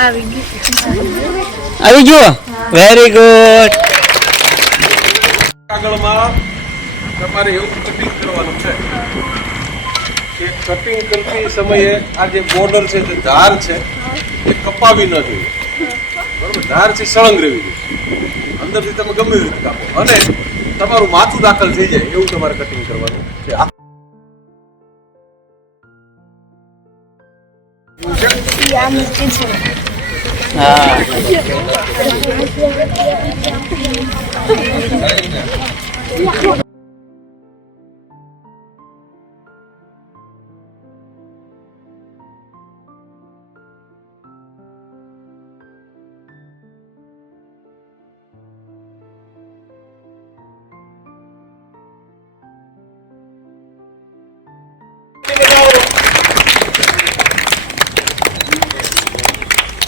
આવી ગયો very good કાગળમાં તમારે એવું કટિંગ કરવાનું છે કે કટિંગ કરતી સમયે આ જે બોર્ડર છે જે ધાર છે એ કપાવી ન જોઈએ બરોબર ધાર છે સળંગ રહેવી જોઈએ અંદરથી તમે ગમે એવી રીતે કાપો અને તમારું માથું દાખલ થઈ જાય એવું તમારે કટિંગ કરવાનું છે હા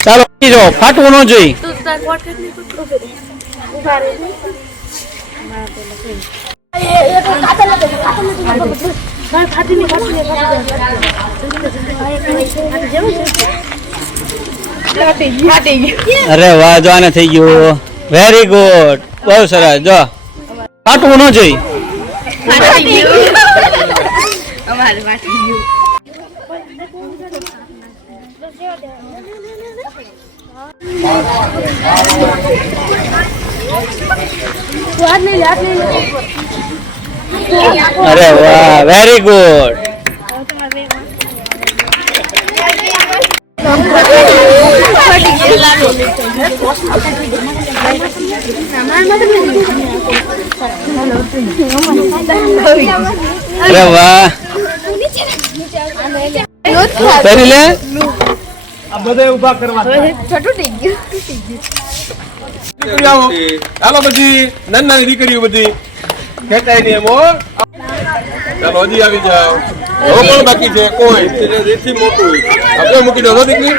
ચાલો જો ફાટવું ન જોઈએ અરે વાહ જો આને થઈ ગયું વેરી ગુડ બહુ સરસ જો ફાટવું ન જોઈએ અરે વાહ વેરી ગુડ અરે વાહ કરી લે આ બધા ઊભા કરવા હાલો પછી નાની દીકરીઓ બધી ખેંચાય નહીં એમ હો ચાલો હજી આવી જાઓ હવે કોણ બાકી છે કોઈ જેથી મોટું આપણે મૂકી દો દીકરી